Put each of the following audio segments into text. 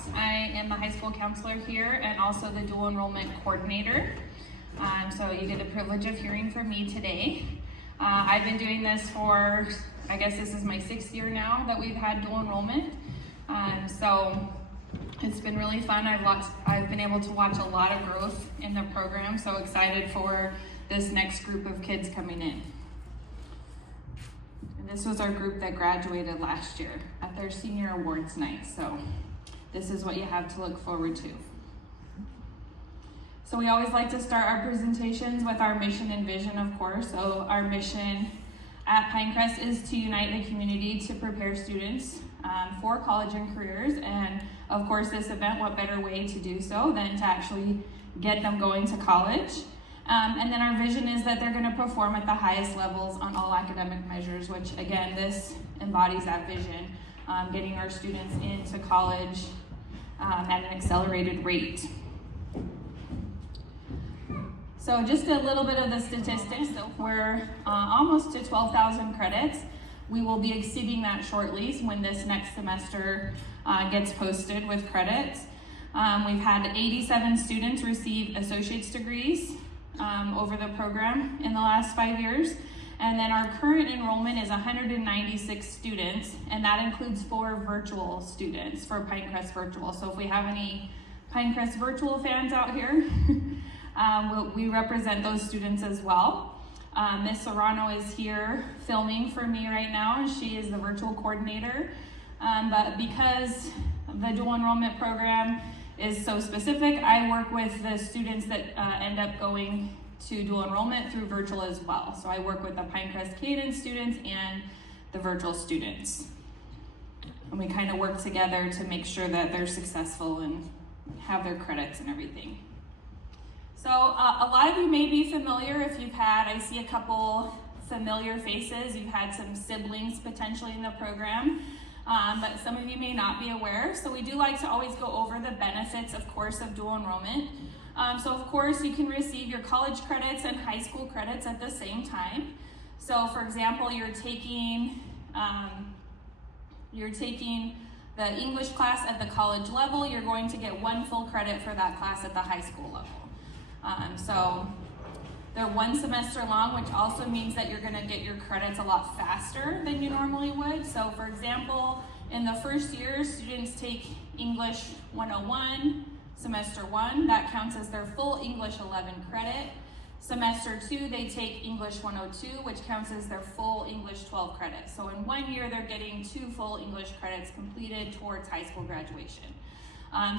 Cox. I am the high school counselor here and also the dual enrollment coordinator. So you get the privilege of hearing from me today. I've been doing this for, I guess this is my 6th year now that we've had dual enrollment. So it's been really fun. I've been able to watch a lot of growth in the program, so excited for this next group of kids coming in. And this was our group that graduated last year at their senior awards night, so this is what you have to look forward to. So we always like to start our presentations with our mission and vision, of course. So our mission at Pinecrest is to unite the community to prepare students for college and careers. And of course, this event, what better way to do so than to actually get them going to college. And then our vision is that they're going to perform at the highest levels on all academic measures, which again, this embodies that vision, getting our students into college at an accelerated rate. So just a little bit of the statistics. So we're almost to 12,000 credits. We will be exceeding that shortly when this next semester gets posted with credits. We've had 87 students receive associate's degrees over the program in the last 5 years. And then our current enrollment is 196 students, and that includes 4 virtual students for Pinecrest Virtual. So if we have any Pinecrest Virtual fans out here, we represent those students as well. Ms. Serrano is here filming for me right now, and she is the virtual coordinator. But because the dual enrollment program is so specific, I work with the students that end up going to dual enrollment through virtual as well. So I work with the Pinecrest Cadence students and the virtual students. And we kind of work together to make sure that they're successful and have their credits and everything. So a lot of you may be familiar if you've had, I see a couple familiar faces, you've had some siblings potentially in the program, but some of you may not be aware. So we do like to always go over the benefits, of course, of dual enrollment. So of course you can receive your college credits and high school credits at the same time. So for example, you're taking the English class at the college level, you're going to get 1 full credit for that class at the high school level. So they're 1 semester long, which also means that you're going to get your credits a lot faster than you normally would. So for example, in the first year, students take English 101, semester 1, that counts as their full English 11 credit. Semester 2, they take English 102, which counts as their full English 12 credits. So in 1 year, they're getting 2 full English credits completed towards high school graduation.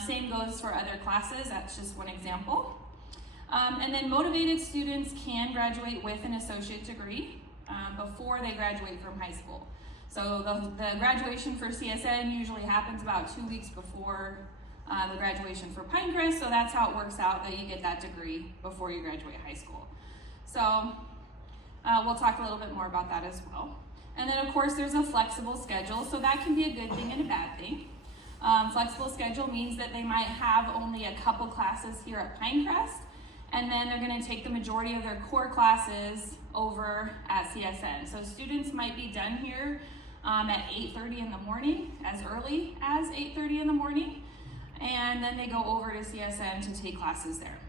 Same goes for other classes, that's just one example. And then motivated students can graduate with an associate degree before they graduate from high school. So the graduation for CSN usually happens about 2 weeks before the graduation for Pinecrest, so that's how it works out that you get that degree before you graduate high school. So we'll talk a little bit more about that as well. And then of course there's a flexible schedule, so that can be a good thing and a bad thing. Flexible schedule means that they might have only a couple classes here at Pinecrest, and then they're going to take the majority of their core classes over at CSN. So students might be done here at 8:30 in the morning, as early as 8:30 in the morning, and then they go over to CSN to take classes there.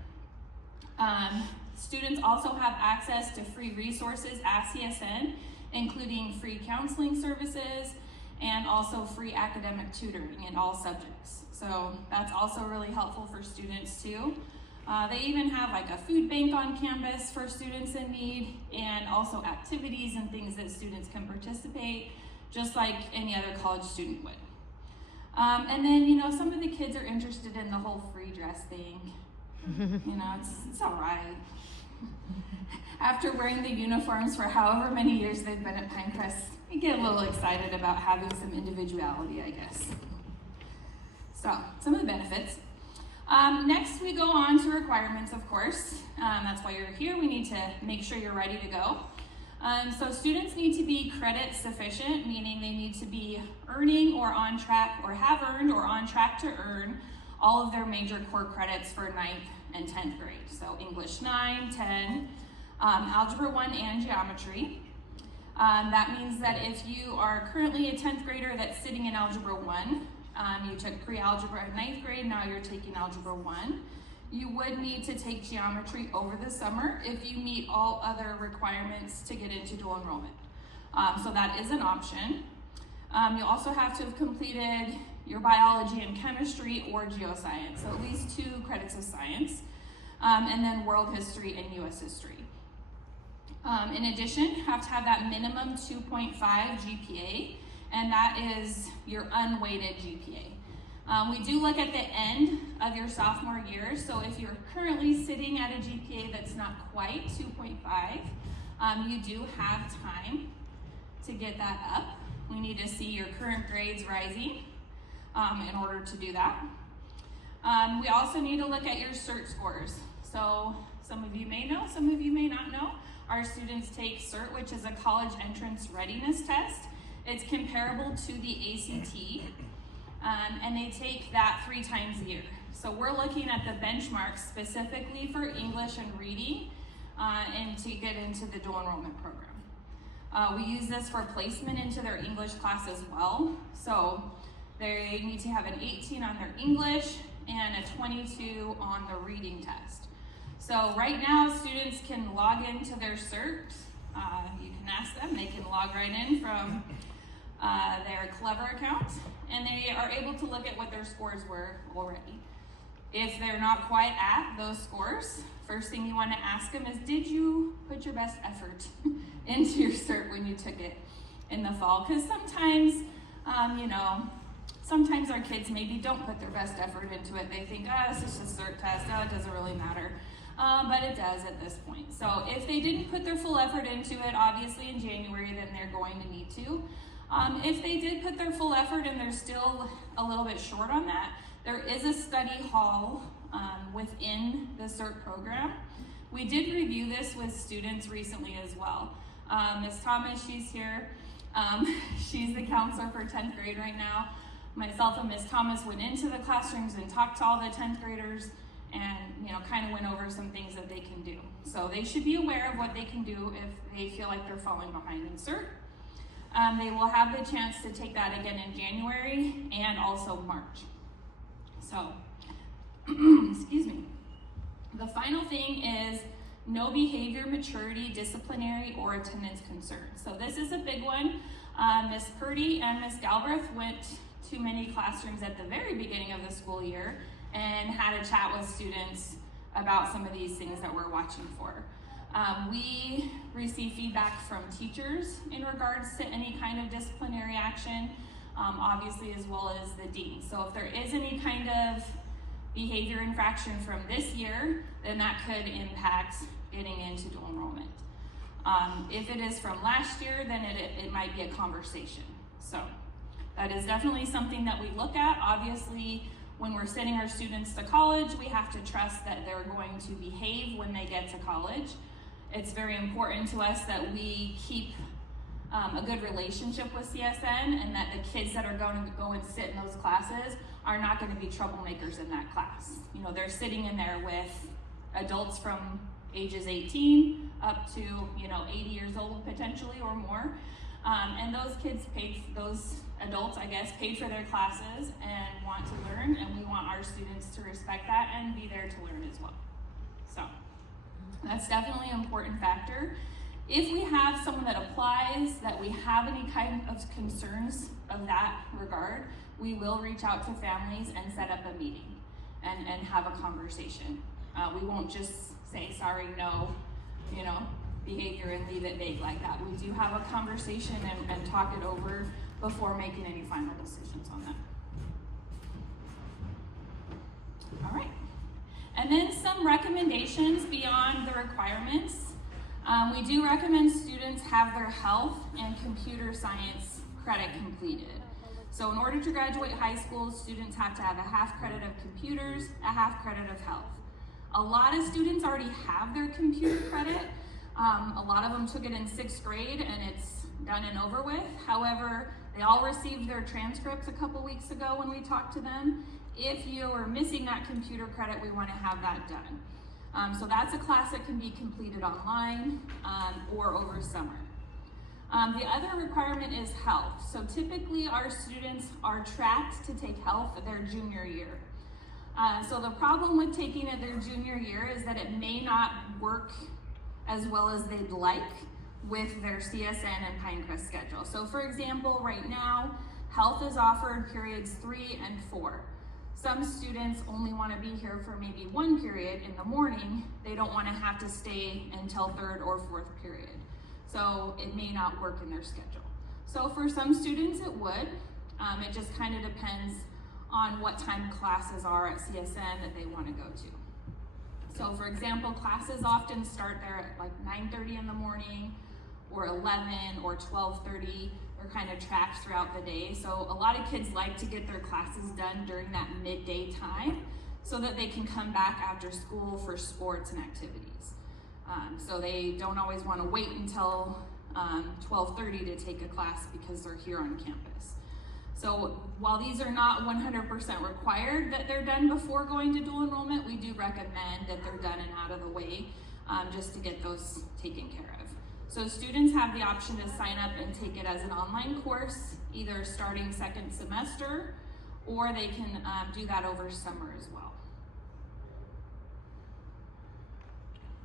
Students also have access to free resources at CSN, including free counseling services and also free academic tutoring in all subjects. So that's also really helpful for students too. They even have like a food bank on campus for students in need, and also activities and things that students can participate, just like any other college student would. And then, you know, some of the kids are interested in the whole free dress thing. You know, it's all right. After wearing the uniforms for however many years they've been at Pinecrest, they get a little excited about having some individuality, I guess. So, some of the benefits. Next, we go on to requirements, of course. That's why you're here. We need to make sure you're ready to go. So students need to be credit sufficient, meaning they need to be earning or on track, or have earned or on track to earn all of their major core credits for 9th and 10th grade. So English 9, 10, Algebra 1 and Geometry. That means that if you are currently a 10th grader that's sitting in Algebra 1, You took pre-algebra in 9th grade, now you're taking algebra 1. You would need to take geometry over the summer if you meet all other requirements to get into dual enrollment. So that is an option. You also have to have completed your biology and chemistry or geoscience, so at least 2 credits of science, and then world history and US history. In addition, you have to have that minimum 2.5 GPA, and that is your unweighted GPA. We do look at the end of your sophomore year, so if you're currently sitting at a GPA that's not quite 2.5, you do have time to get that up. We need to see your current grades rising in order to do that. We also need to look at your CERT scores. So some of you may know, some of you may not know. Our students take CERT, which is a college entrance readiness test. It's comparable to the ACT, and they take that 3 times a year. So we're looking at the benchmarks specifically for English and reading and to get into the dual enrollment program. We use this for placement into their English class as well. So they need to have an 18 on their English and a 22 on the reading test. So right now, students can log into their CERT. You can ask them, they can log right in from their Clever account, and they are able to look at what their scores were already. If they're not quite at those scores, first thing you want to ask them is, did you put your best effort into your CERT when you took it in the fall? Because sometimes, sometimes our kids maybe don't put their best effort into it. They think, this is just a CERT test, it doesn't really matter. But it does at this point. So if they didn't put their full effort into it, obviously in January, then they're going to need to. If they did put their full effort and they're still a little bit short on that, there is a study hall within the CERT program. We did review this with students recently as well. Ms. Thomas, she's here. She's the counselor for 10th grade right now. Myself and Ms. Thomas went into the classrooms and talked to all the 10th graders and kind of went over some things that they can do. So they should be aware of what they can do if they feel like they're falling behind in CERT. They will have the chance to take that again in January and also March. So, excuse me. The final thing is no behavior, maturity, disciplinary, or attendance concerns. So this is a big one. Ms. Purdy and Ms. Galbraith went to many classrooms at the very beginning of the school year and had a chat with students about some of these things that we're watching for. We receive feedback from teachers in regards to any kind of disciplinary action, obviously, as well as the dean. So if there is any kind of behavior infraction from this year, then that could impact getting into dual enrollment. If it is from last year, then it might be a conversation. So that is definitely something that we look at. Obviously, when we're sending our students to college, we have to trust that they're going to behave when they get to college. It's very important to us that we keep a good relationship with CSN and that the kids that are going to go and sit in those classes are not going to be troublemakers in that class. They're sitting in there with adults from ages 18 up to 80 years old potentially or more. And those kids those adults, paid for their classes and want to learn, and we want our students to respect that and be there to learn as well. So that's definitely an important factor. If we have someone that applies, that we have any kind of concerns of that regard, we will reach out to families and set up a meeting and have a conversation. We won't just say, sorry, no, behavior and leave it vague like that. We do have a conversation and talk it over before making any final decisions on that. All right. And then some recommendations beyond the requirements. We do recommend students have their health and computer science credit completed. So in order to graduate high school, students have to have a half credit of computers, a half credit of health. A lot of students already have their computer credit. A lot of them took it in 6th grade and it's done and over with. However, they all received their transcripts a couple weeks ago when we talked to them. If you are missing that computer credit, we want to have that done. So that's a class that can be completed online or over summer. The other requirement is health. So typically our students are tracked to take health their junior year. So the problem with taking it their junior year is that it may not work as well as they'd like with their CSN and Pinecrest schedule. So for example, right now, health is offered periods 3 and 4. Some students only want to be here for maybe one period in the morning. They don't want to have to stay until 3rd or 4th period. So it may not work in their schedule. So for some students it would. It just kind of depends on what time classes are at CSN that they want to go to. So for example, classes often start there at like 9:30 in the morning or 11 or 12:30. They're kind of tracked throughout the day. So a lot of kids like to get their classes done during that midday time so that they can come back after school for sports and activities. So they don't always want to wait until 12:30 to take a class because they're here on campus. So while these are not 100% required that they're done before going to dual enrollment, we do recommend that they're done and out of the way just to get those taken care of. So students have the option to sign up and take it as an online course, either starting 2nd semester, or they can do that over summer as well.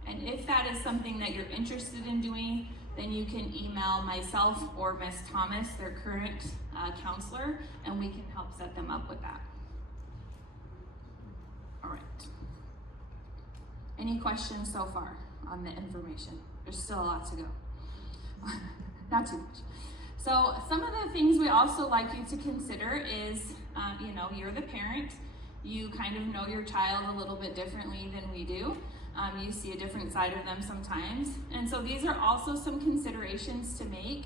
And if that is something that you're interested in doing, then you can email myself or Ms. Thomas, their current counselor, and we can help set them up with that. All right. Any questions so far on the information? There's still a lot to go. Not too much. So some of the things we also like you to consider is, you're the parent. You kind of know your child a little bit differently than we do. You see a different side of them sometimes. And so these are also some considerations to make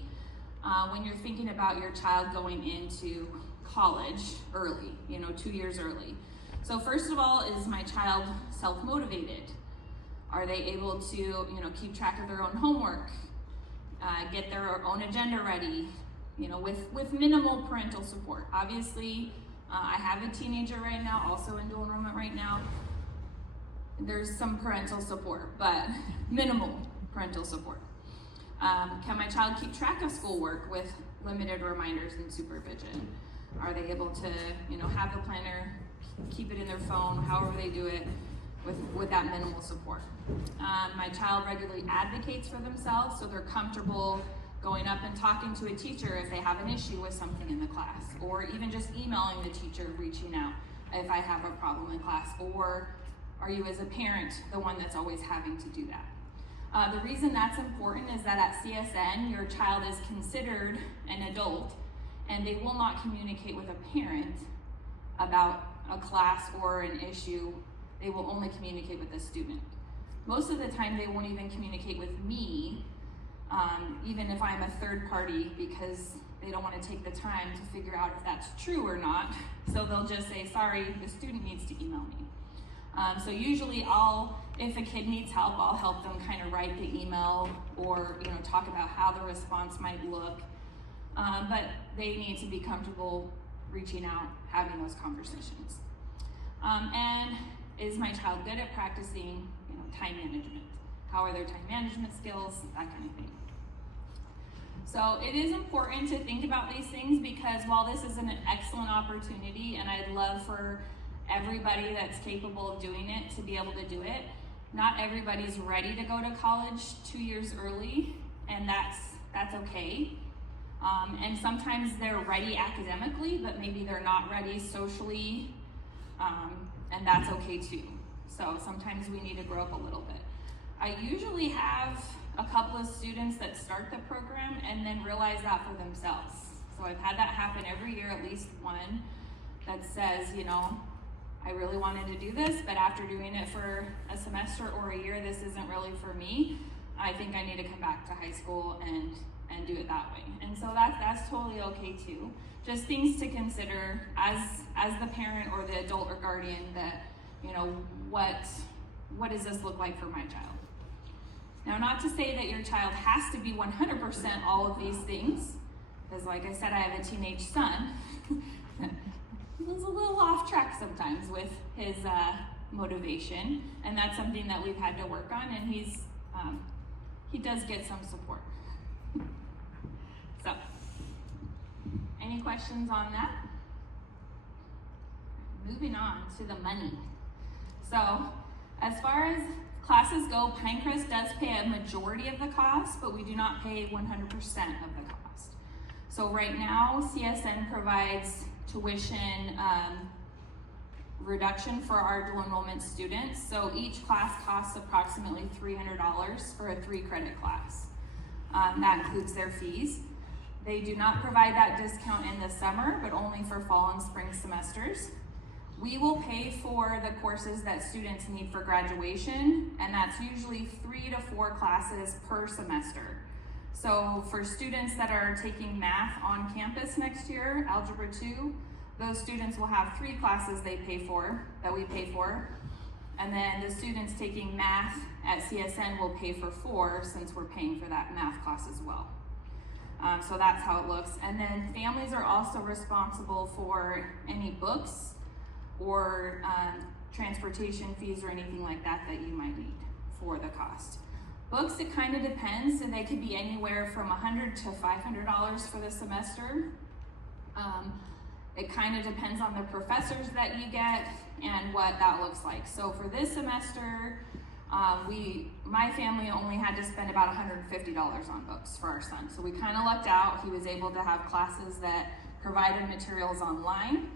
when you're thinking about your child going into college early, 2 years early. So first of all, is my child self-motivated? Are they able to, keep track of their own homework, get their own agenda ready, with minimal parental support? Obviously, I have a teenager right now, also in dual enrollment right now. There's some parental support, but minimal parental support. Can my child keep track of schoolwork with limited reminders and supervision? Are they able to, have the planner, keep it in their phone, however they do it, with that minimal support? My child regularly advocates for themselves, so they're comfortable going up and talking to a teacher if they have an issue with something in the class, or even just emailing the teacher, reaching out if I have a problem in class. Or are you, as a parent, the one that's always having to do that? The reason that's important is that at CSN, your child is considered an adult, and they will not communicate with a parent about a class or an issue. They will only communicate with the student. Most of the time, they won't even communicate with me, even if I'm a third party, because they don't want to take the time to figure out if that's true or not. So they'll just say, sorry, the student needs to email me. So usually if a kid needs help, I'll help them kind of write the email or, talk about how the response might look. But they need to be comfortable reaching out, having those conversations. And is my child good at practicing, time management? How are their time management skills? That kind of thing. So it is important to think about these things, because while this is an excellent opportunity, and I'd love for everybody that's capable of doing it to be able to do it, not everybody's ready to go to college 2 years early, and that's okay. And sometimes they're ready academically, but maybe they're not ready socially, and that's okay too. So sometimes we need to grow up a little bit. I usually have a couple of students that start the program and then realize that for themselves. So I've had that happen every year, at least one that says, I really wanted to do this, but after doing it for a semester or a year, this isn't really for me. I think I need to come back to high school and do it that way. And so that's totally okay too. Just things to consider as the parent or the adult or guardian, that, what does this look like for my child? Now, not to say that your child has to be 100% all of these things, because like I said, I have a teenage son. He's a little off track sometimes with his motivation, and that's something that we've had to work on, and he does get some support. Any questions on that? Moving on to the money. So as far as classes go, Pinecrest does pay a majority of the cost, but we do not pay 100% of the cost. So right now, CSN provides tuition reduction for our dual enrollment students. So each class costs approximately $300 for a 3-credit class. That includes their fees. They do not provide that discount in the summer, but only for fall and spring semesters. We will pay for the courses that students need for graduation, and that's usually 3 to 4 classes per semester. So for students that are taking math on campus next year, Algebra 2, those students will have 3 classes that we pay for. And then the students taking math at CSN will pay for 4, since we're paying for that math class as well. So that's how it looks. And then families are also responsible for any books or transportation fees or anything like that that you might need for the cost. Books, it kind of depends, and they could be anywhere from $100 to $500 for the semester. It kind of depends on the professors that you get and what that looks like. So for this semester, my family only had to spend about $150 on books for our son. So we kind of lucked out. He was able to have classes that provided materials online.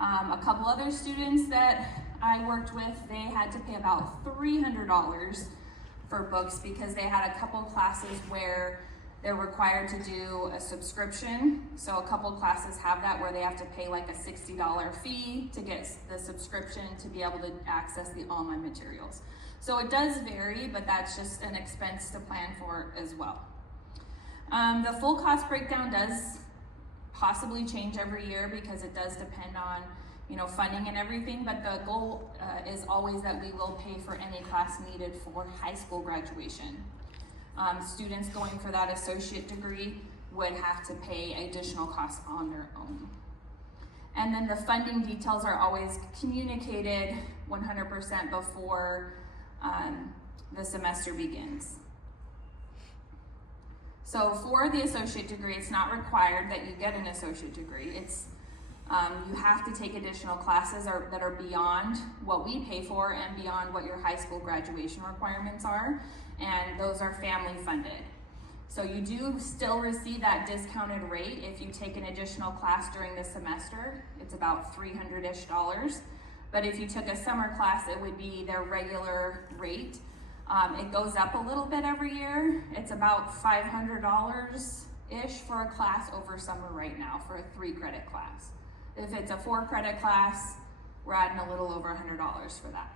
A couple other students that I worked with, they had to pay about $300 for books because they had a couple classes where they're required to do a subscription. So a couple classes have that where they have to pay like a $60 fee to get the subscription to be able to access the online materials. So it does vary, but that's just an expense to plan for as well. The full cost breakdown does possibly change every year because it does depend on funding and everything, but the goal is always that we will pay for any class needed for high school graduation. Students going for that associate degree would have to pay additional costs on their own. And then the funding details are always communicated 100% before the semester begins. So for the associate degree, it's not required that you get an associate degree. It's you have to take additional classes that are beyond what we pay for and beyond what your high school graduation requirements are, and those are family funded. So you do still receive that discounted rate if you take an additional class during the semester. It's about $300-ish. But if you took a summer class, it would be their regular rate. It goes up a little bit every year. It's about $500-ish for a class over summer right now for a 3-credit class. If it's a 4-credit class, we're adding a little over $100 for that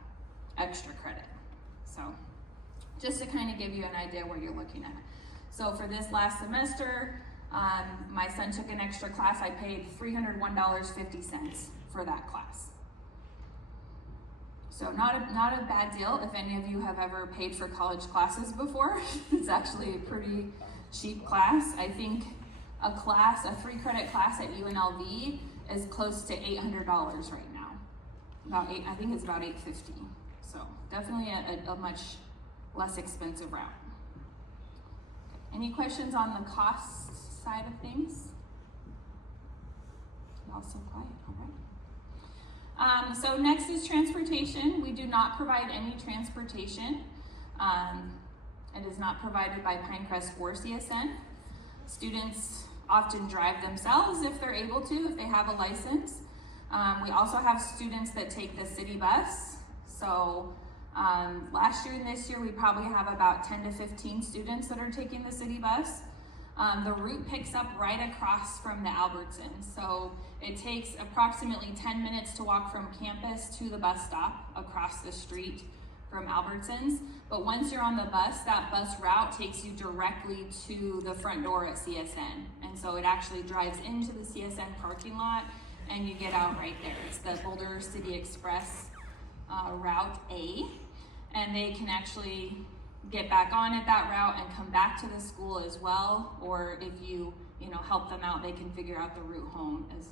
extra credit. So just to kind of give you an idea where you're looking at. So for this last semester, my son took an extra class. I paid $301.50 for that class. So not a bad deal if any of you have ever paid for college classes before. It's actually a pretty cheap class. I think a 3-credit class at UNLV is close to $800 right now. I think it's about $850. So definitely a much less expensive route. Any questions on the cost side of things? Y'all so quiet, all right. So next is transportation. We do not provide any transportation. It is not provided by Pinecrest or CSN. Students often drive themselves if they're able to, if they have a license. We also have students that take the city bus. So last year and this year, we probably have about 10 to 15 students that are taking the city bus. The route picks up right across from the Albertsons. So it takes approximately 10 minutes to walk from campus to the bus stop across the street from Albertsons. But once you're on the bus, that bus route takes you directly to the front door at CSN. And so it actually drives into the CSN parking lot and you get out right there. It's the Boulder City Express Route A. And they can actually get back on at that route and come back to the school as well. Or if you help them out, they can figure out the route home as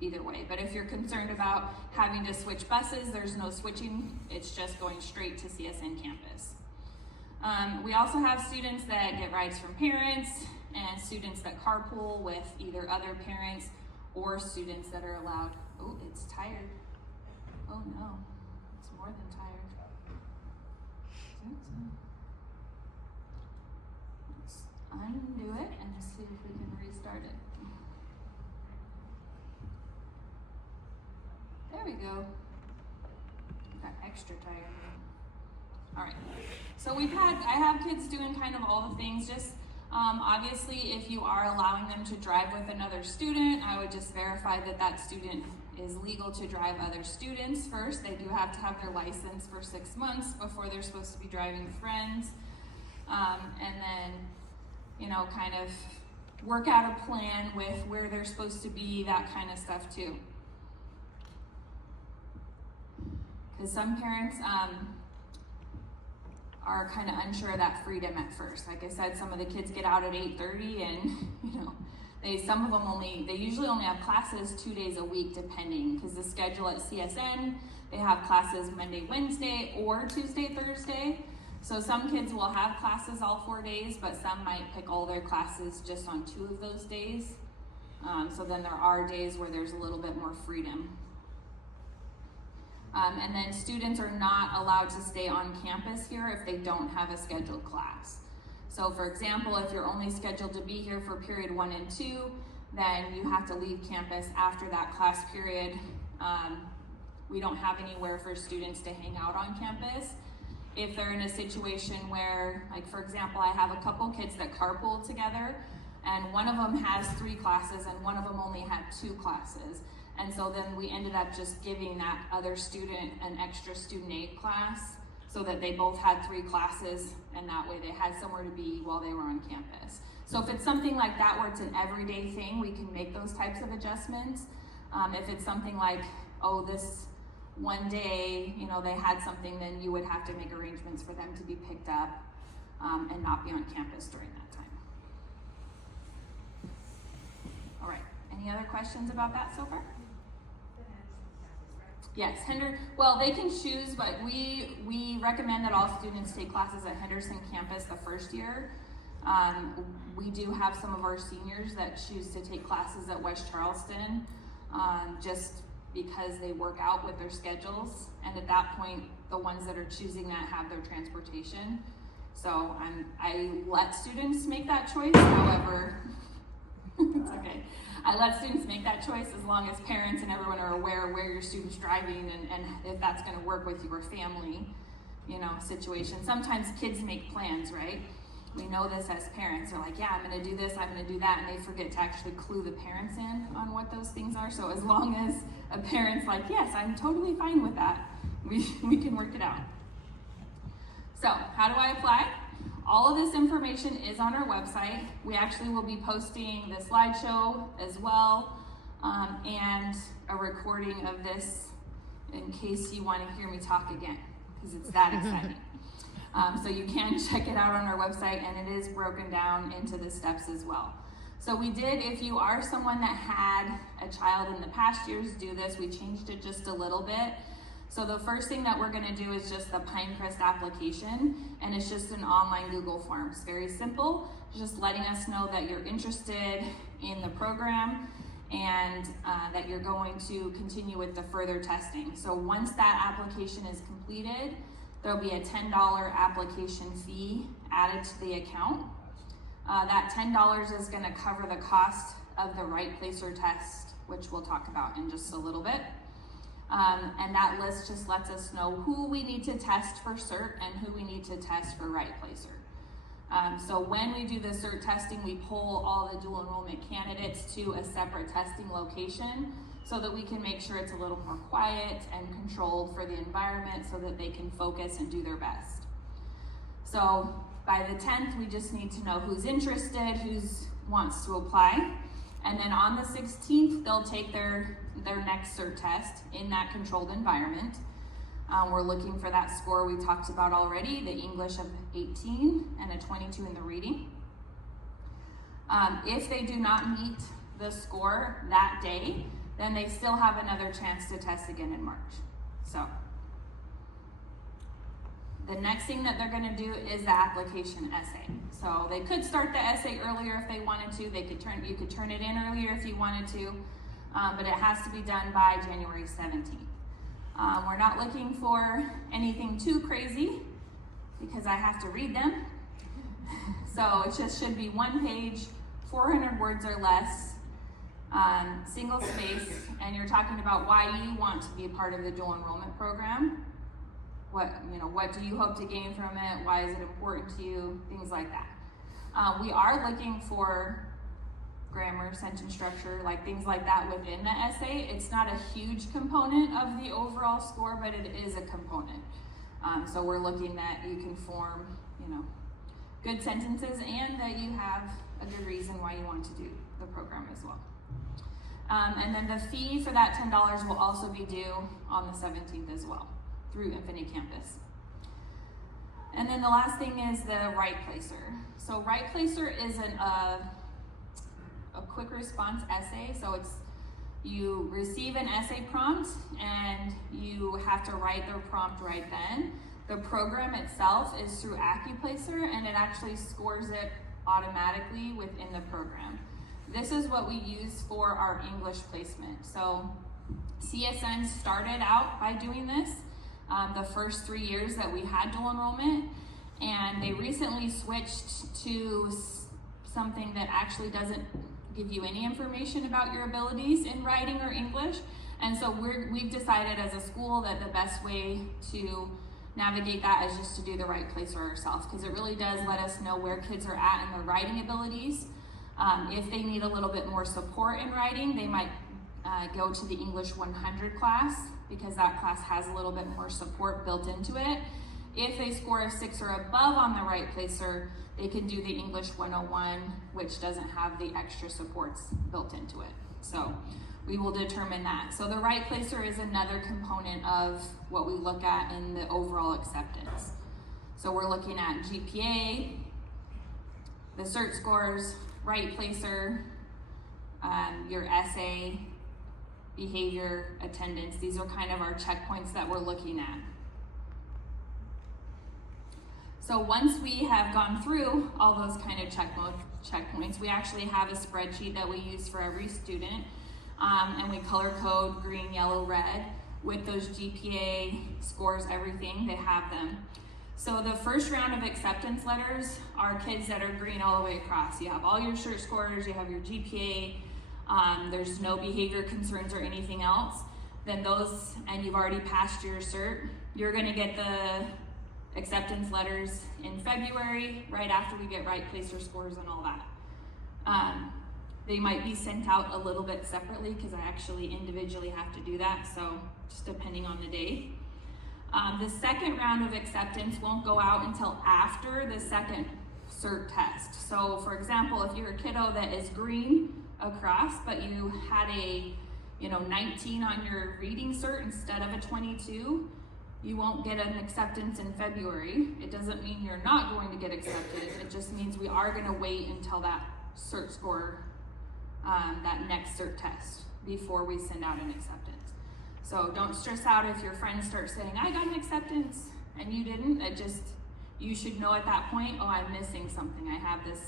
either way. But if you're concerned about having to switch buses, there's no switching. It's just going straight to CSN campus. We also have students that get rides from parents and students that carpool with either other parents or students that are allowed. Oh, it's tired. Oh no, it's more than tired. Let's undo it and see if we can restart it. There we go. Got extra tired. All right. So I have kids doing kind of all the things. Just obviously, if you are allowing them to drive with another student, I would just verify that that student is legal to drive other students first. They do have to have their license for 6 months before they're supposed to be driving friends. And then, you know, kind of work out a plan with where they're supposed to be, that kind of stuff too. Because some parents are kind of unsure of that freedom at first. Like I said, some of the kids get out at 8:30 and, you know, they usually only have classes 2 days a week depending, because the schedule at CSN, they have classes Monday, Wednesday, or Tuesday, Thursday. So some kids will have classes all 4 days, but some might pick all their classes just on 2 of those days. So then there are days where there's a little bit more freedom. And then students are not allowed to stay on campus here if they don't have a scheduled class. So for example, if you're only scheduled to be here for period 1 and 2, then you have to leave campus after that class period. We don't have anywhere for students to hang out on campus. If they're in a situation where, like for example, I have a couple kids that carpool together, and one of them has 3 classes and one of them only had 2 classes. And so then we ended up just giving that other student an extra student aid class so that they both had 3 classes, and that way they had somewhere to be while they were on campus. So if it's something like that where it's an everyday thing, we can make those types of adjustments. If it's something like, oh, this one day, you know, they had something, then you would have to make arrangements for them to be picked up and not be on campus during that time. All right, any other questions about that so far? Yes, well, they can choose, but we recommend that all students take classes at Henderson campus the first year. We do have some of our seniors that choose to take classes at West Charleston, just because they work out with their schedules. And at that point, the ones that are choosing that have their transportation. So I let students make that choice, however, it's okay. I let students make that choice as long as parents and everyone are aware where your student's driving and if that's gonna work with your family, you know, situation. Sometimes kids make plans, right? We know this as parents. They're like, yeah, I'm gonna do this, I'm gonna do that, and they forget to actually clue the parents in on what those things are. So as long as a parent's like, yes, I'm totally fine with that, we can work it out. So how do I apply? All of this information is on our website. We actually will be posting the slideshow as well, and a recording of this in case you want to hear me talk again, because it's that exciting. So you can check it out on our website, and it is broken down into the steps as well. So we did, if you are someone that had a child in the past years do this, we changed it just a little bit. So the first thing that we're gonna do is just the Pinecrest application, and it's just an online Google form. It's very simple, just letting us know that you're interested in the program and that you're going to continue with the further testing. So once that application is completed, there'll be a $10 application fee added to the account. That $10 is gonna cover the cost of the right placer test, which we'll talk about in just a little bit. And that list just lets us know who we need to test for CERT and who we need to test for right placer. So when we do the CERT testing, we pull all the dual enrollment candidates to a separate testing location so that we can make sure it's a little more quiet and controlled for the environment so that they can focus and do their best. So by the 10th, we just need to know who's interested, who wants to apply. And then on the 16th, they'll take their next CERT test in that controlled environment. We're looking for that score we talked about already, the English of 18 and a 22 in the reading. If they do not meet the score that day, then they still have another chance to test again in March. So the next thing that they're gonna do is the application essay. So they could start the essay earlier if they wanted to. You could turn it in earlier if you wanted to. but it has to be done by January 17th. We're not looking for anything too crazy because I have to read them. So it just should be 1 page, 400 words or less, single space, and you're talking about why you want to be a part of the dual enrollment program. What do you hope to gain from it? Why is it important to you? Things like that. We are looking for grammar, sentence structure, like things like that within the essay. It's not a huge component of the overall score, but it is a component. So we're looking that you can form, good sentences and that you have a good reason why you want to do the program as well. And then the fee for that $10 will also be due on the 17th as well through Infinity Campus. And then the last thing is the Right Placer. So Right Placer is a quick response essay. So you receive an essay prompt and you have to write the prompt right then. The program itself is through AccuPlacer and it actually scores it automatically within the program. This is what we use for our English placement. So CSN started out by doing this the first 3 years that we had dual enrollment, and they recently switched to something that actually doesn't give you any information about your abilities in writing or English. And so we've decided as a school that the best way to navigate that is just to do the Right Placer ourselves, because it really does let us know where kids are at in their writing abilities. If they need a little bit more support in writing, they might go to the English 100 class, because that class has a little bit more support built into it. If they score a 6 or above on the Right Placer, they can do the English 101, which doesn't have the extra supports built into it. So we will determine that. So the Right Placer is another component of what we look at in the overall acceptance. So we're looking at GPA, the cert scores, Right Placer, your essay, behavior, attendance. These are kind of our checkpoints that we're looking at. So once we have gone through all those kind of checkpoints, we actually have a spreadsheet that we use for every student, and we color code green, yellow, red with those GPA scores, everything, they have them. So the first round of acceptance letters are kids that are green all the way across. You have all your cert scores, you have your GPA, there's no behavior concerns or anything else. Then those, and you've already passed your cert, you're gonna get the acceptance letters in February, right after we get Right Placer scores and all that. They might be sent out a little bit separately because I actually individually have to do that, so just depending on the day. The second round of acceptance won't go out until after the second cert test. So for example, if you're a kiddo that is green across, but you had a 19 on your reading cert instead of a 22, you won't get an acceptance in February. It doesn't mean you're not going to get accepted. It just means we are gonna wait until that cert score, that next cert test, before we send out an acceptance. So don't stress out if your friends start saying, I got an acceptance, and you didn't. You should know at that point, oh, I'm missing something. I have this,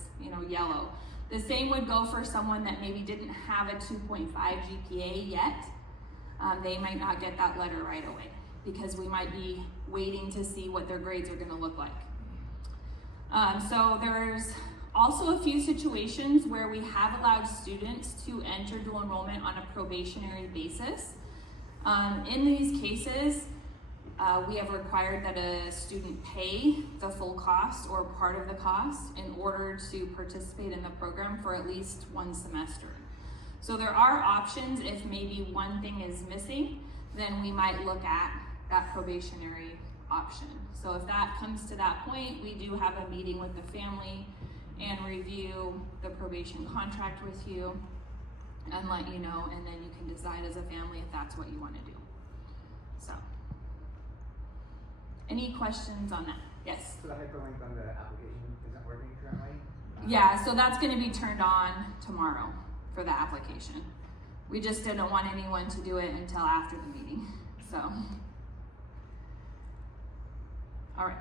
yellow. The same would go for someone that maybe didn't have a 2.5 GPA yet. They might not get that letter right away, because we might be waiting to see what their grades are gonna look like. So there's also a few situations where we have allowed students to enter dual enrollment on a probationary basis. In these cases, we have required that a student pay the full cost or part of the cost in order to participate in the program for at least one semester. So there are options. If maybe one thing is missing, then we might look at that probationary option. So if that comes to that point, we do have a meeting with the family and review the probation contract with you and let you know, and then you can decide as a family if that's what you want to do. So, any questions on that? Yes? So the hyperlink on the application isn't working currently? Yeah, so that's going to be turned on tomorrow for the application. We just didn't want anyone to do it until after the meeting, so. All right,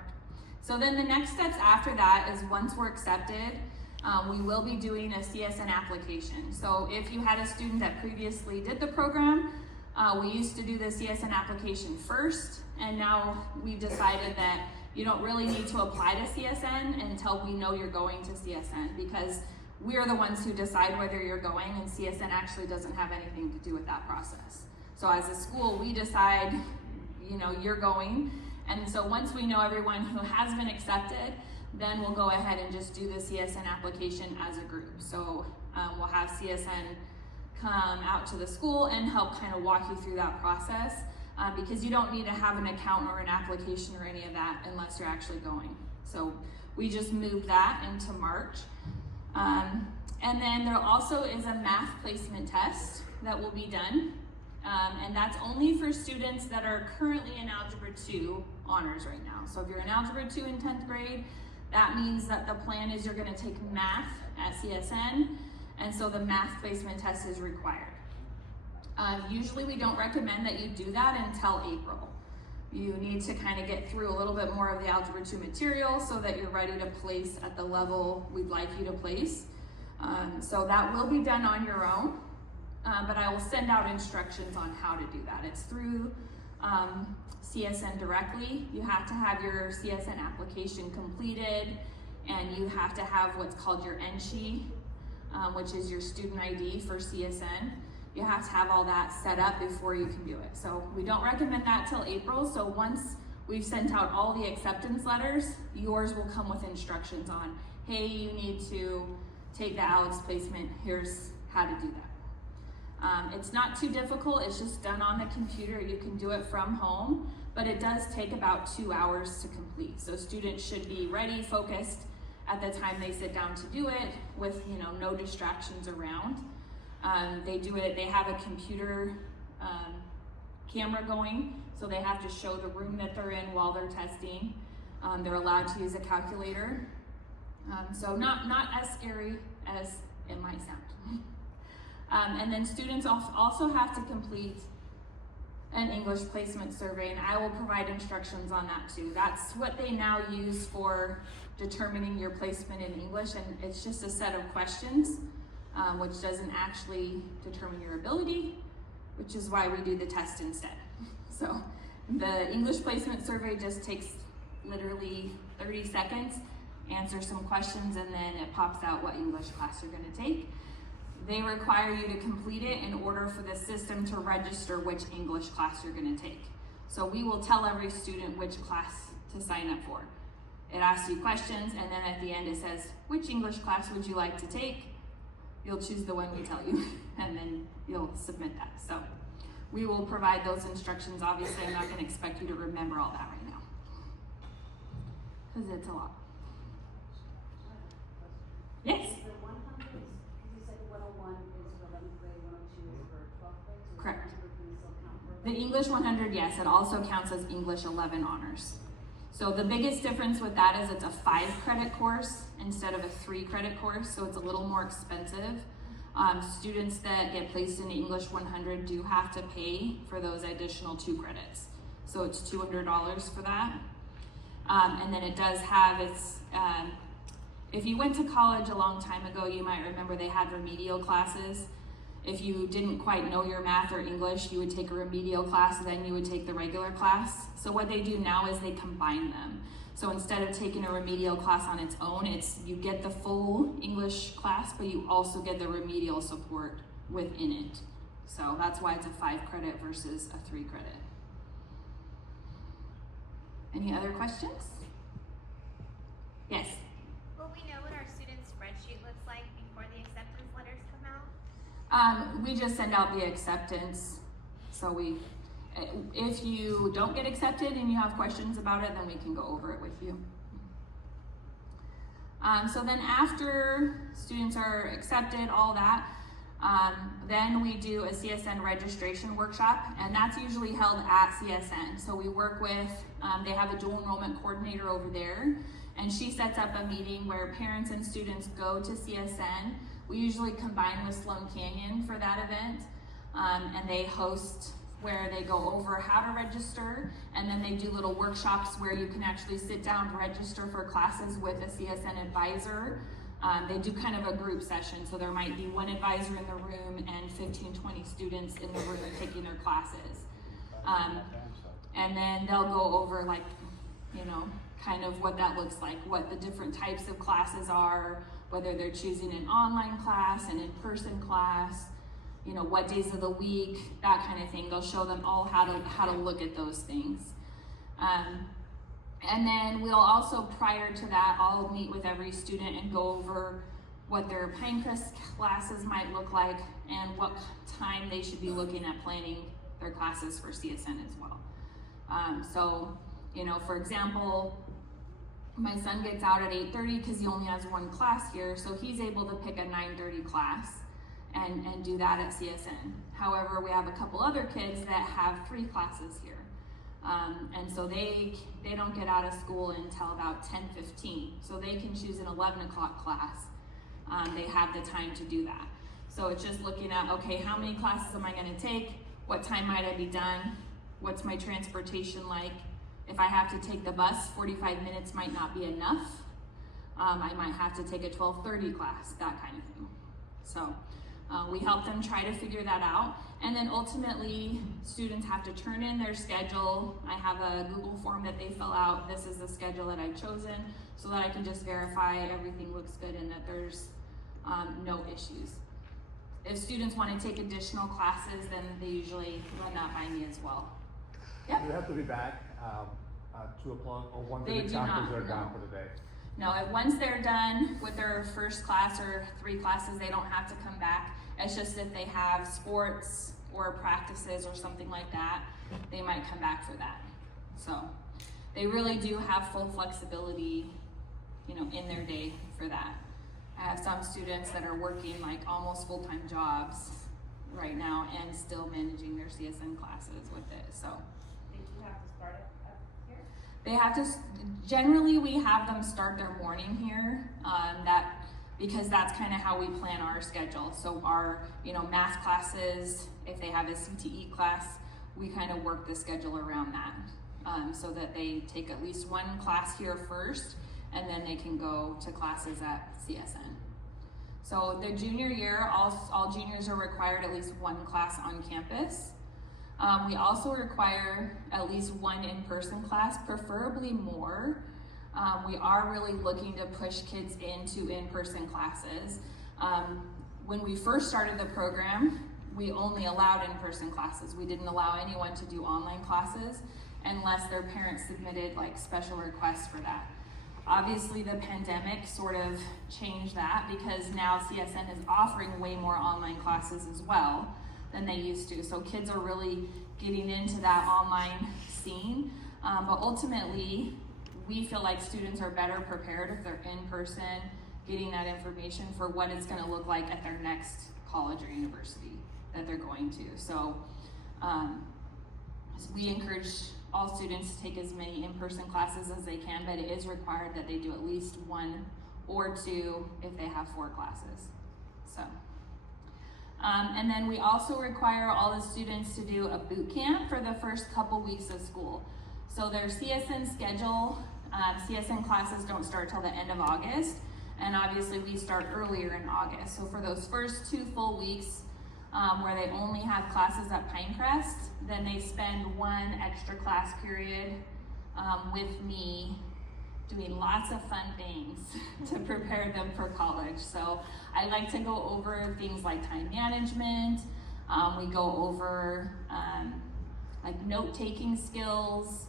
so then the next steps after that is once we're accepted, we will be doing a CSN application. So if you had a student that previously did the program, we used to do the CSN application first, and now we've decided that you don't really need to apply to CSN until we know you're going to CSN, because we're the ones who decide whether you're going, and CSN actually doesn't have anything to do with that process. So as a school, we decide, you're going, and so once we know everyone who has been accepted, then we'll go ahead and just do the CSN application as a group. So we'll have CSN come out to the school and help kind of walk you through that process, because you don't need to have an account or an application or any of that unless you're actually going. So we just moved that into March. And then there also is a math placement test that will be done. And that's only for students that are currently in Algebra 2 honors right now. So if you're in Algebra 2 in 10th grade, that means that the plan is you're going to take math at CSN, and so the math placement test is required. Usually we don't recommend that you do that until April. You need to kind of get through a little bit more of the Algebra 2 material so that you're ready to place at the level we'd like you to place. So that will be done on your own, but I will send out instructions on how to do that. It's through CSN directly. You have to have your CSN application completed, and you have to have what's called your NSHE, which is your student ID for CSN. You have to have all that set up before you can do it. So we don't recommend that till April. So once we've sent out all the acceptance letters, yours will come with instructions on, hey, you need to take the ALEKS placement, here's how to do that. It's not too difficult, it's just done on the computer. You can do it from home, but it does take about 2 hours to complete. So students should be ready, focused at the time they sit down to do it with no distractions around. They have a computer camera going, so they have to show the room that they're in while they're testing. They're allowed to use a calculator. So not as scary as it might sound. And then students also have to complete an English placement survey, and I will provide instructions on that too. That's what they now use for determining your placement in English, and it's just a set of questions, which doesn't actually determine your ability, which is why we do the test instead. So the English placement survey just takes literally 30 seconds, answer some questions, and then it pops out what English class you're going to take. They require you to complete it in order for the system to register which English class you're going to take. So we will tell every student which class to sign up for. It asks you questions, and then at the end it says, which English class would you like to take? You'll choose the one we tell you, and then you'll submit that. So we will provide those instructions. Obviously, I'm not going to expect you to remember all that right now, because it's a lot. Yes? The 100, because you said 101 is for 11th grade, 102 is for 12th grade, so Correct. 100 can still count for The English 100, yes, it also counts as English 11 honors. So the biggest difference with that is it's a 5-credit course instead of a 3-credit course, so it's a little more expensive. Students that get placed in English 100 do have to pay for those additional 2 credits. So it's $200 for that. And then it does have its, if you went to college a long time ago, you might remember they had remedial classes. If you didn't quite know your math or English, you would take a remedial class, then you would take the regular class. So what they do now is they combine them. So instead of taking a remedial class on its own, you get the full English class, but you also get the remedial support within it. So that's why it's a 5-credit versus a 3-credit. Any other questions? Yes? Will we know what our student spreadsheet looks like before the acceptance letters come out? We just send out the acceptance. So if you don't get accepted and you have questions about it, then we can go over it with you. So then after students are accepted, all that, then we do a CSN registration workshop, and that's usually held at CSN. So we work with, they have a dual enrollment coordinator over there, and she sets up a meeting where parents and students go to CSN. We usually combine with Sloan Canyon for that event, and they host where they go over how to register, and then they do little workshops where you can actually sit down and register for classes with a CSN advisor. They do kind of a group session, so there might be one advisor in the room and 15, 20 students in the room taking their classes. And then they'll go over like, you know, kind of what that looks like, what the different types of classes are, whether they're choosing an online class, an in-person class, you know, what days of the week, that kind of thing. They'll show them all how to look at those things. And then we'll also, prior to that, I'll meet with every student and go over what their Pinecrest classes might look like and what time they should be looking at planning their classes for CSN as well. So, you know, for example, my son gets out at 8:30 because he only has one class here, so he's able to pick a 9:30 class and do that at CSN. However, we have a couple other kids that have 3 classes here. And so they don't get out of school until about 10:15. So they can choose an 11 o'clock class. They have the time to do that. So it's just looking at, okay, how many classes am I gonna take? What time might I be done? What's my transportation like? If I have to take the bus, 45 minutes might not be enough. I might have to take a 12:30 class, that kind of thing. So we help them try to figure that out. And then ultimately, students have to turn in their schedule. I have a Google form that they fill out. This is the schedule that I've chosen, so that I can just verify everything looks good and that there's no issues. If students want to take additional classes, then they usually run that by me as well. Yep. Do you have to be back at 2 o'clock or once They the do not, chapters are done no. for the day? No, and once they're done with their first class or 3 classes, they don't have to come back. It's just if they have sports or practices or something like that, they might come back for that. So they really do have full flexibility, you know, in their day for that. I have some students that are working like almost full-time jobs right now and still managing their CSN classes with it, so. They do have to start up here? They have to, generally we have them start their morning here, because that's kind of how we plan our schedule. So our, you know, math classes, if they have a CTE class, we kind of work the schedule around that, so that they take at least one class here first, and then they can go to classes at CSN. So the junior year, all juniors are required at least 1 class on campus. We also require at least 1 in-person class, preferably more. We are really looking to push kids into in-person classes. When we first started the program, we only allowed in-person classes. We didn't allow anyone to do online classes unless their parents submitted like special requests for that. Obviously the pandemic sort of changed that because now CSN is offering way more online classes as well than they used to. So kids are really getting into that online scene. But ultimately, we feel like students are better prepared if they're in person, getting that information for what it's gonna look like at their next college or university that they're going to. So we encourage all students to take as many in-person classes as they can, but it is required that they do at least 1 or 2 if they have 4 classes. So, and then we also require all the students to do a boot camp for the first couple weeks of school. So their CSN schedule, CSN classes don't start till the end of August, and obviously we start earlier in August. So for those first 2 full weeks, where they only have classes at Pinecrest, then they spend 1 extra class period with me doing lots of fun things to prepare them for college. So I like to go over things like time management. We go over like note-taking skills.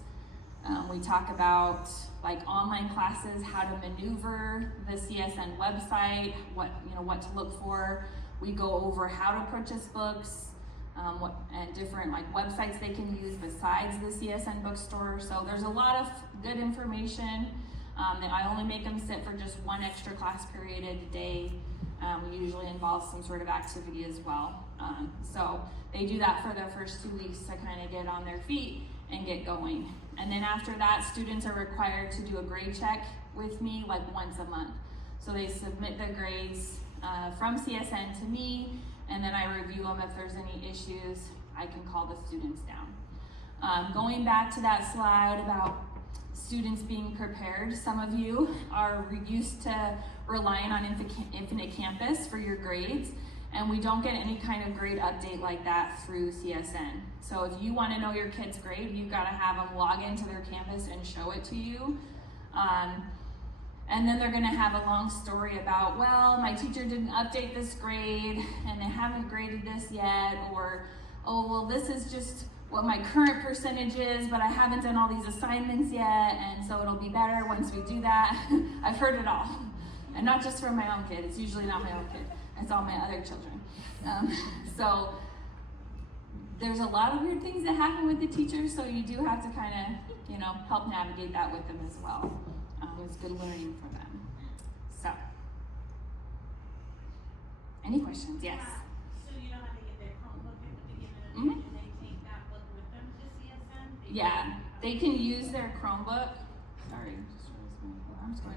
We talk about like online classes, how to maneuver the CSN website, what to look for. We go over how to purchase books, and different like websites they can use besides the CSN bookstore. So there's a lot of good information. That I only make them sit for just 1 extra class period a day. We usually involve some sort of activity as well. So they do that for the first 2 weeks to kind of get on their feet and get going. And then after that, students are required to do a grade check with me like once a month. So they submit the grades from CSN to me, and then I review them. If there's any issues, I can call the students down. Going back to that slide about students being prepared, some of you are used to relying on Infinite Campus for your grades, and we don't get any kind of grade update like that through CSN. So if you want to know your kid's grade, you've got to have them log into their campus and show it to you. And then they're going to have a long story about, well, my teacher didn't update this grade and they haven't graded this yet, or, oh, well, this is just what my current percentage is, but I haven't done all these assignments yet, and so it'll be better once we do that. I've heard it all. And not just from my own kid. It's usually not my own kid. It's all my other children. So there's a lot of weird things that happen with the teachers, so you do have to kind of, help navigate that with them as well. It's good learning for them. So, any questions? Yes. So you know how they get their Chromebook at the beginning of the Mhm. day, and they take that book with them to CSN? Yeah, they can use their Chromebook. Sorry, I'm just going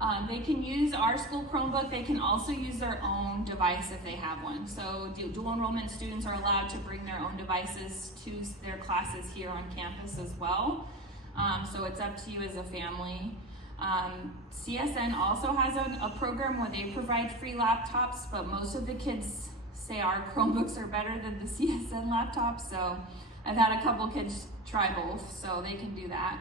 up. They can use our school Chromebook. They can also use their own device if they have one. So dual enrollment students are allowed to bring their own devices to their classes here on campus as well. So it's up to you as a family. CSN also has a program where they provide free laptops, but most of the kids say our Chromebooks are better than the CSN laptops. So I've had a couple kids try both, so they can do that.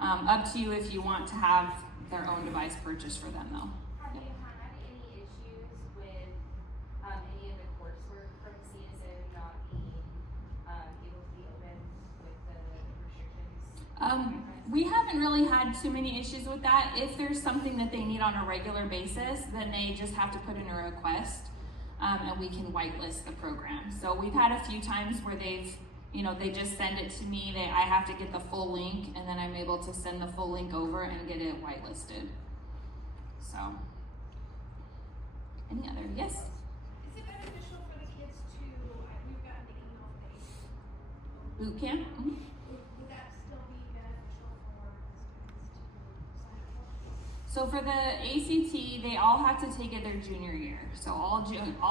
Up to you if you want to have their own device purchased for them though. Have you had any issues with any of the coursework from CSN not being able to be open with the restrictions? We haven't really had too many issues with that. If there's something that they need on a regular basis, then they just have to put in a request, and we can whitelist the program. So we've had a few times where they just send it to me. I have to get the full link, and then I'm able to send the full link over and get it whitelisted. So, any other? Yes? Is it beneficial for the kids to, we've gotten the email phase, Boot camp? Mhm. would that still be beneficial for the students to sign up for? So for the ACT, they all have to take it their junior year. So all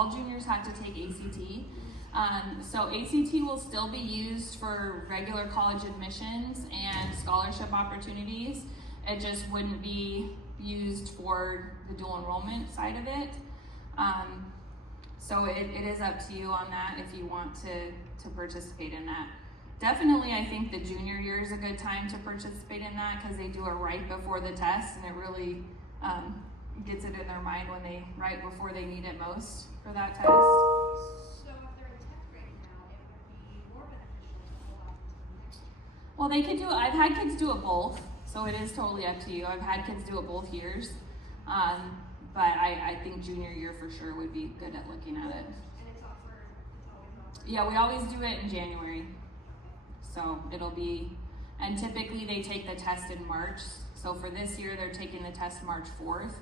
juniors have to take ACT. So ACT will still be used for regular college admissions and scholarship opportunities. It just wouldn't be used for the dual enrollment side of it. So it is up to you on that if you want to participate in that. Definitely, I think the junior year is a good time to participate in that because they do it right before the test, and it really gets it in their mind right before they need it most for that test. So if they're in 10th grade now, it would be more beneficial to hold off until the next year. Well, they could do it. I've had kids do it both, so it is totally up to you. I've had kids do it both years, but I think junior year for sure would be good at looking at it. And it's always offered. Yeah, we always do it in January. So it'll be, and typically they take the test in March. So for this year, they're taking the test March 4th.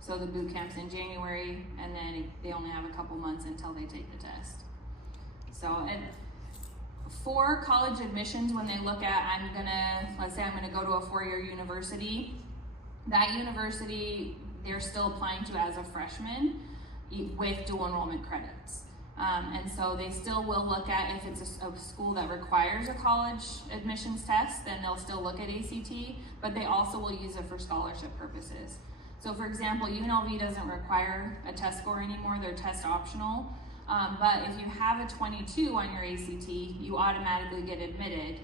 So the boot camp's in January, and then they only have a couple months until they take the test. So, and for college admissions, when they look at, let's say I'm gonna go to a 4-year university, that university, they're still applying to as a freshman with dual enrollment credits. And so they still will look at if it's a school that requires a college admissions test, then they'll still look at ACT, but they also will use it for scholarship purposes. So for example, UNLV doesn't require a test score anymore, they're test optional. But if you have a 22 on your ACT, you automatically get admitted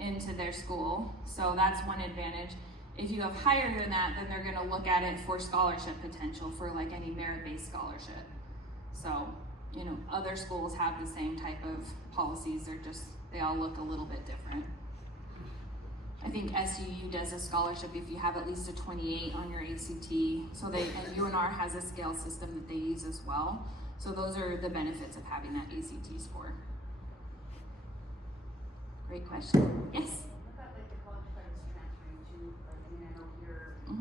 into their school. So that's one advantage. If you have higher than that, then they're gonna look at it for scholarship potential for like any merit-based scholarship. So, other schools have the same type of policies, they all look a little bit different. I think SUU does a scholarship if you have at least a 28 on your ACT. And UNR has a scale system that they use as well. So those are the benefits of having that ACT score. Great question. Yes? What about like the college credits transferring to, I know here is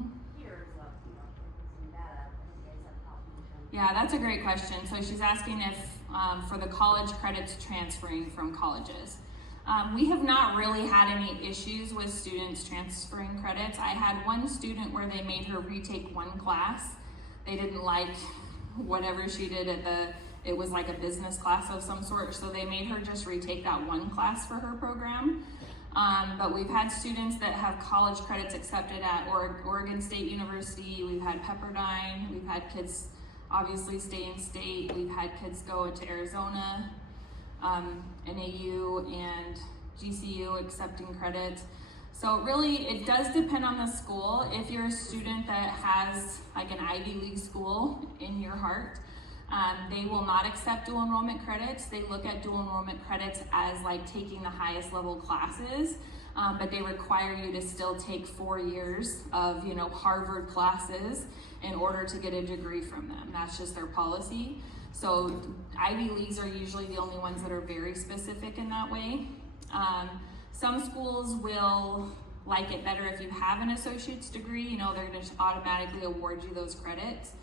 in data, and you guys have calculation. Yeah, that's a great question. So she's asking if for the college credits transferring from colleges. We have not really had any issues with students transferring credits. I had one student where they made her retake one class. They didn't like whatever she did it was like a business class of some sort, so they made her just retake that one class for her program. But we've had students that have college credits accepted at Oregon State University. We've had Pepperdine. We've had kids obviously stay in state. We've had kids go into Arizona, NAU and GCU accepting credits. So really, it does depend on the school. If you're a student that has like an Ivy League school in your heart, they will not accept dual enrollment credits. They look at dual enrollment credits as like taking the highest level classes, but they require you to still take 4 years of, you know, Harvard classes in order to get a degree from them. That's just their policy. So Ivy Leagues are usually the only ones that are very specific in that way. Some schools will like it better if you have an associate's degree. You know, they're gonna just automatically award you those credits.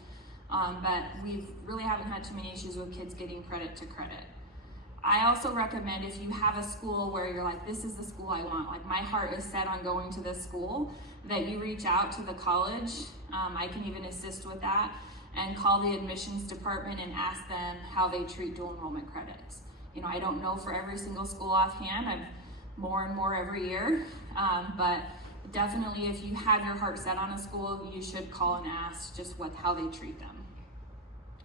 But we really haven't had too many issues with kids getting credit to credit. I also recommend if you have a school where you're like, this is the school I want, like my heart is set on going to this school, that you reach out to the college. I can even assist with that, and call the admissions department and ask them how they treat dual enrollment credits. You know, I don't know for every single school offhand. I've more and more every year, but definitely if you have your heart set on a school, you should call and ask just how they treat them.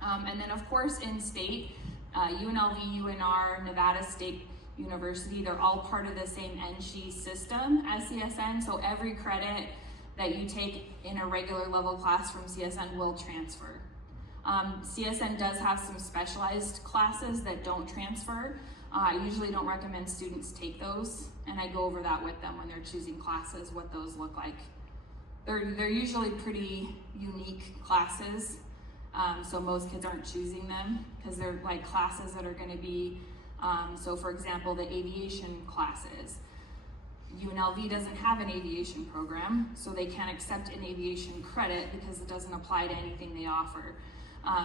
And then of course in state, UNLV, UNR, Nevada State University, they're all part of the same NSHE system as CSN, so every credit that you take in a regular level class from CSN will transfer. CSN does have some specialized classes that don't transfer. I usually don't recommend students take those, and I go over that with them when they're choosing classes, what those look like. They're usually pretty unique classes, so most kids aren't choosing them because they're like classes that are going to be, so for example, the aviation classes. UNLV doesn't have an aviation program, so they can't accept an aviation credit because it doesn't apply to anything they offer.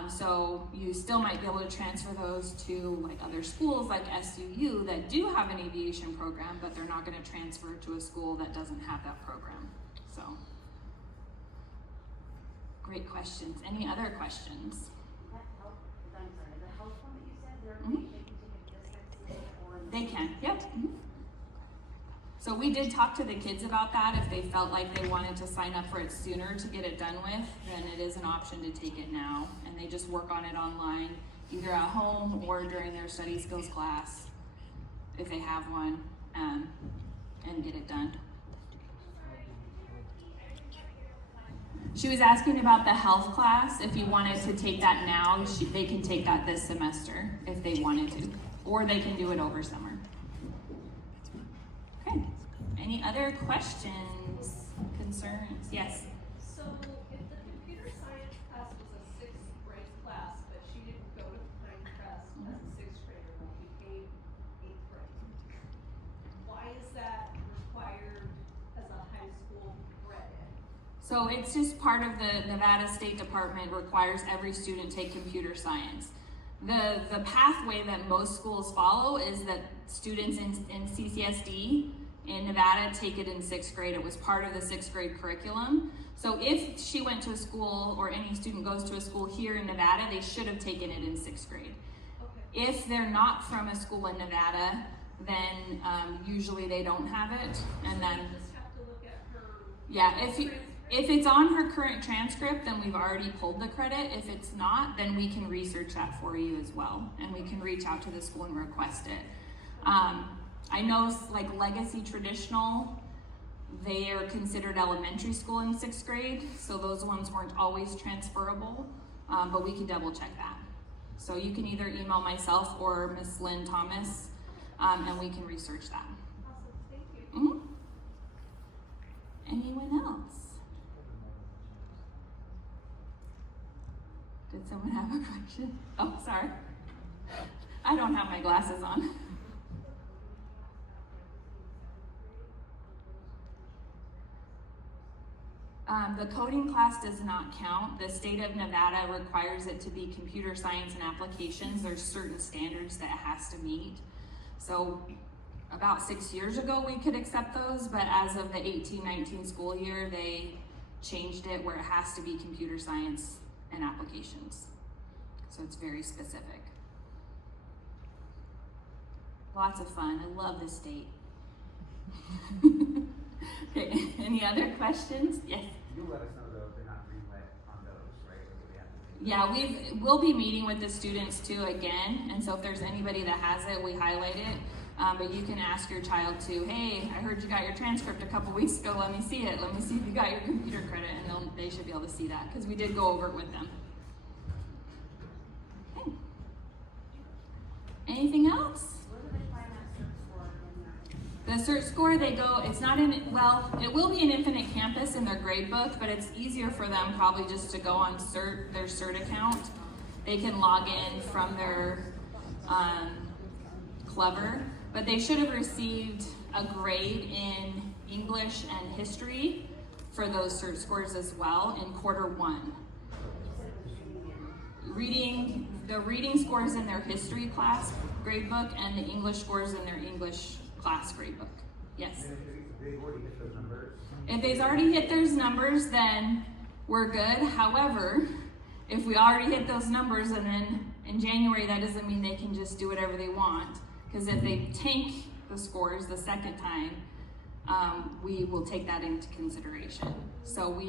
So you still might be able to transfer those to like other schools like SUU that do have an aviation program, but they're not going to transfer to a school that doesn't have that program. So, great questions. Any other questions? That health, I'm sorry, the health one that you said, they can take a distance or in the They can, yep. So we did talk to the kids about that. If they felt like they wanted to sign up for it sooner to get it done with, then it is an option to take it now. And they just work on it online, either at home or during their study skills class, if they have one, and get it done. She was asking about the health class. If you wanted to take that now, they can take that this semester if they wanted to, or they can do it over summer. Okay. Any other questions, concerns? Yes. So if the computer science class was a 6th grade class, but she didn't go to the 9th class as a 6th grader, but became 8th grade, why is that required as a high school credit? So it's just part of the Nevada State Department requires every student take computer science. The pathway that most schools follow is that students in CCSD in Nevada take it in 6th grade. It was part of the 6th grade curriculum. So if she went to a school, or any student goes to a school here in Nevada, they should have taken it in 6th grade. Okay. If they're not from a school in Nevada, then usually they don't have it. And then, You just have to look at her. yeah, if it's on her current transcript, then we've already pulled the credit. If it's not, then we can research that for you as well. And we can reach out to the school and request it. I know like Legacy Traditional, they are considered elementary school in 6th grade, so those ones weren't always transferable, but we can double check that. So you can either email myself or Miss Lynn Thomas, and we can research that. Awesome, thank you. Anyone else? Did someone have a question? Oh, sorry. I don't have my glasses on. The coding class does not count. The state of Nevada requires it to be computer science and applications. There's certain standards that it has to meet. So about 6 years ago we could accept those, but as of the 18-19 school year, they changed it where it has to be computer science and applications. So it's very specific. Lots of fun. I love this state. Okay, any other questions? Yes. You'll let us know though if they're not greenlit on those, right? Like, we have to- Yeah, we'll be meeting with the students too again, and so if there's anybody that has it, we highlight it. But you can ask your child to, hey, I heard you got your transcript a couple weeks ago, let me see it. Let me see if you got your computer credit, and they should be able to see that, because we did go over it with them. Okay. Anything else? Where do they find that cert score in there? The cert score, they go, it's not in, well, it will be an Infinite Campus in their grade book, but it's easier for them probably just to go on their cert account. They can log in from their Clever, but they should have received a grade in English and history for those cert scores as well in Q1. The reading scores in their history class grade book and the English scores in their English class grade book. Yes. And if they've already hit those numbers, If they've already hit those numbers, then we're good. However, if we already hit those numbers and then in January, that doesn't mean they can just do whatever they want. Because if they tank the scores the second time, we will take that into consideration. So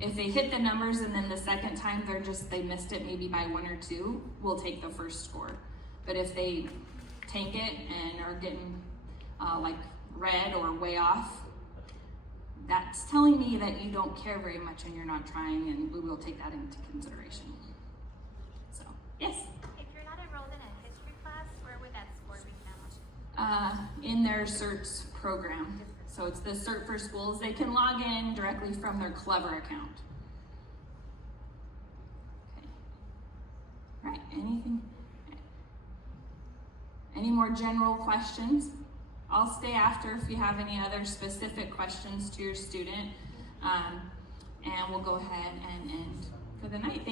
if they hit the numbers and then the second time they missed it maybe by 1 or 2, we'll take the first score. But if they tank it and are getting like red or way off, that's telling me that you don't care very much and you're not trying, and we will take that into consideration. So, yes? If you're not enrolled in a history class, where would that score be found? In their CERTS program. So it's the CERT for schools. They can log in directly from their Clever account. Okay. All right, any more general questions? I'll stay after if you have any other specific questions to your student. And we'll go ahead and end for the night. Thank